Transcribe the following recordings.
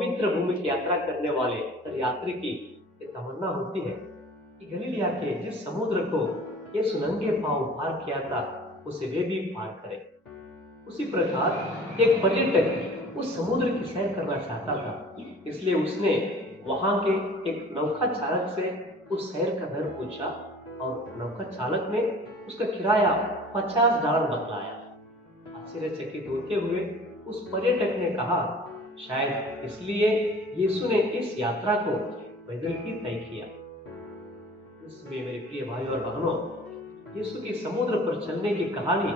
पवित्र भूमि की यात्रा करने वाले हर यात्री की ये तमन्ना होती है कि गलीलिया के जिस समुद्र को यीशु नंगे पांव पार किया था उसे वे भी पार करें। उसी प्रकार एक पर्यटक उस समुद्र की सैर करना चाहता था, इसलिए उसने वहां के एक नौका चालक से उस सैर का दर पूछा और नौका चालक ने उसका किराया $50 बतलाया। आश्चर्यचकित होते हुए उस पर्यटक ने कहा, शायद इसलिए यीशु ने इस यात्रा को पैदल ही तय किया। इसमें मेरे प्रिय भाइयों और बहनों, यीशु की समुद्र पर चलने की कहानी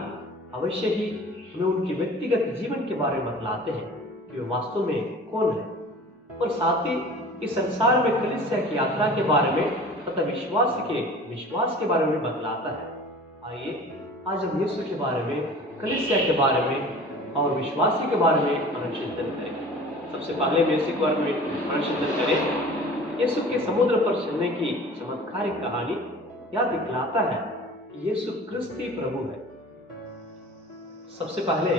अवश्य ही हमें उनके व्यक्तिगत जीवन के बारे में बतलाते हैं कि वे वास्तव में कौन है, और साथ ही इस संसार में कलीसिया की यात्रा के बारे में तथा विश्वास के बारे में बतलाता है। आइए आज हम यीशु के बारे में, कलीसिया के बारे में और विश्वासी के बारे में अनुचिंतन करें। सबसे पहले हम यीशु के बारे में अनुचिंतन करें। यीशु के समुद्र पर चलने की चमत्कारिक कहानी यह दिखलाता है कि यीशु क्रिस्त ही प्रभु है। सबसे पहले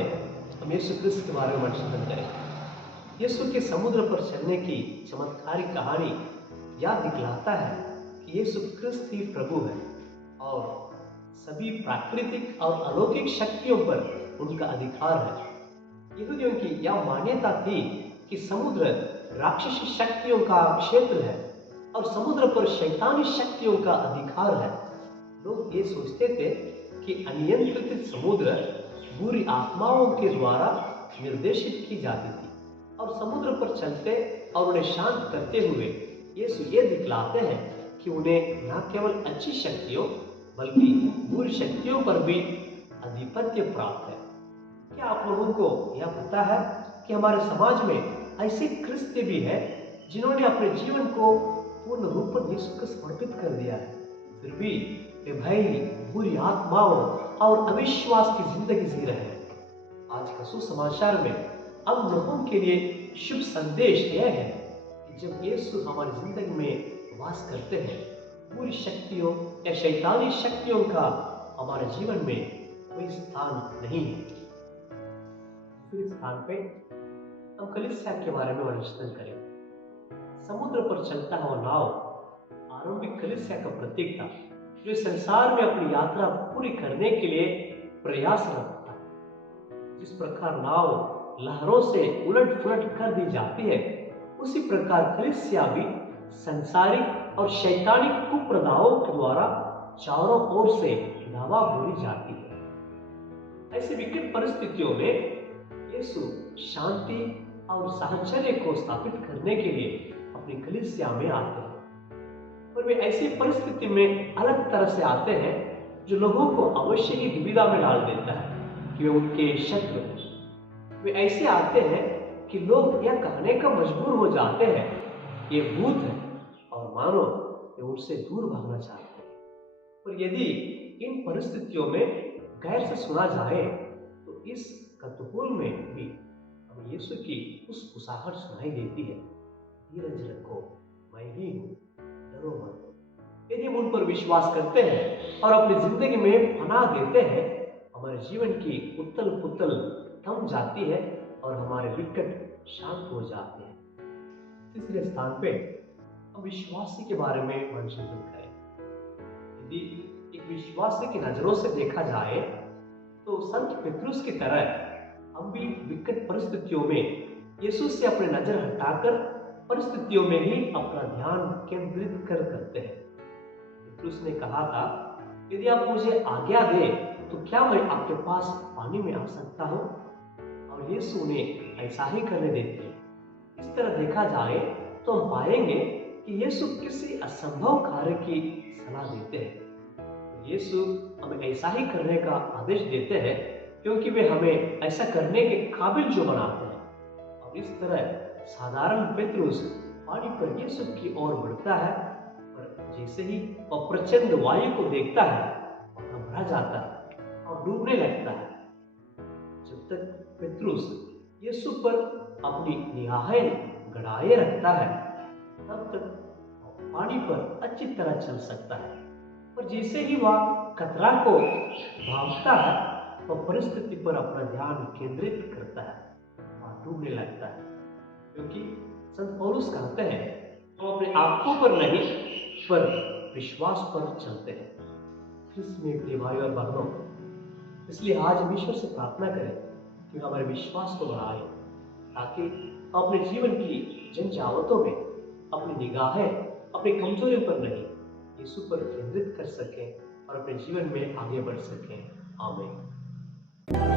हम यीशु क्रिस्त के बारे में अनुचिंतन करें। यीशु के समुद्र पर चलने की चमत्कारिक कहानी यह दिखलाता है कि यीशु क्रिस्त ही प्रभु है और सभी प्राकृतिक और अलौकिक शक्तियों पर उनका अधिकार है। यहूदियों की यह मान्यता थी कि समुद्र राक्षसी शक्तियों का क्षेत्र है और समुद्र पर शैतानी शक्तियों का अधिकार है। लोग ये सोचते थे कि अनियंत्रित समुद्र बुरी आत्माओं के द्वारा निर्देशित की जाती थी और समुद्र पर चलते और उन्हें शांत करते हुए यीशु ये दिखलाते हैं कि उन्हें न केवल अच्छी शक्तियों बल्कि बुरी शक्तियों पर भी आधिपत्य प्राप्त है। क्या आप लोगों को यह पता है कि हमारे समाज में ऐसे क्रिस्ती भी हैं जिन्होंने अपने जीवन को पूर्ण रूप से यीशु को समर्पित कर दिया है, फिर भी वे भय, बुरी आत्माओं और अविश्वास की जिंदगी जी रहे हैं। आज का सुसमाचार में हम लोगों के लिए शुभ संदेश यह है कि जब यीशु हमारी जिंदगी में वास करते हैं, बुरी शक्तियों या शैतानी शक्तियों का हमारे जीवन में कोई स्थान नहीं है। दूसरे स्थान पे हम कलीसिया के बारे में अनुचिंतन करें। समुद्र पर चलता हुआ नाव आरंभिक कलीसिया का प्रतीक था, जो संसार में अपनी यात्रा पूरी करने के लिए प्रयासरत था। जिस प्रकार नाव लहरों से उलट पुलट कर दी जाती है, उसी प्रकार कलीसिया भी संसारिक और शैतानिक कुप्रथाओं के द्वारा चारों ओर से हवा बोली जाती है। ऐसी विकट परिस्थितियों में यीशु शांति और साहचर्य को स्थापित करने के लिए अपनी कलीसिया में आते हैं, और वे ऐसी परिस्थिति में अलग तरह से आते हैं जो लोगों को अवश्य ही दुविधा में डाल देता है कि वे उनके शत्रु हैं। वे ऐसे आते हैं कि लोग यह कहने का मजबूर हो जाते हैं ये भूत है और मानो वे उनसे दूर भागना चाहते हैं। और यदि इन परिस्थितियों में गैर से सुना जाए तो इस कतूल में भी हमें यीशु की उस मुस्कुराहट सुनाई देती है, धीरज रखो, मैं ही हूँ, डरो मत। यदि हम उन पर विश्वास करते हैं और अपनी जिंदगी में पनाह देते हैं, हमारे जीवन की उथल पुथल थम जाती है और हमारे विकट शांत हो जाते हैं। तीसरे स्थान पे हम विश्वासी के बारे में अनुचिंतन करें। यदि एक विश्वासी की नजरों से देखा जाए तो संत पेतरुस की तरह हम भी विकट परिस्थितियों में यीशु से अपनी नजर हटाकर परिस्थितियों में ही अपना ध्यान केंद्रित करते हैं। पेतरुस ने कहा था, यदि आप मुझे आज्ञा दें तो क्या मैं आपके पास पानी में आ सकता हूँ? और यीशु उन्हें ऐसा ही करने देते हैं। इस तरह देखा जाए तो हम पाएंगे कि यीशु किसी असंभव कार्य की सलाह देते हैं। यीशु हमें ऐसा ही करने का आदेश देते हैं क्योंकि वे हमें ऐसा करने के काबिल जो बनाते हैं। और इस तरह साधारण पेतरुस पानी पर यीशु की ओर बढ़ता है, पर जैसे ही वह प्रचंड वायु को देखता है वह घबरा जाता है और डूबने लगता है। जब तक पेतरुस यीशु पर अपनी निगाहें गड़ाए रखता है तब तक पानी पर अच्छी तरह चल सकता है, पर जैसे ही वह खतरा को भांपता है वह परिस्थिति पर अपना ध्यान केंद्रित करता है, वह डूबने लगता है, क्योंकि संत पौलुस कहते हैं, हम अपने आंखों पर नहीं पर विश्वास पर चलते हैं। ख्रिस्त में प्रिय भाइयों और बहनों, इसलिए आज हम ईश्वर से प्रार्थना करें कि हमारे विश्वास को बढ़ाए, ताकि हम अपने जीवन की झंझावतों में अपनी निगाहें अपनी कमजोरियों पर नहीं, यीशु पर केंद्रित कर सकें और अपने जीवन में आगे बढ़ सकें। आमीन।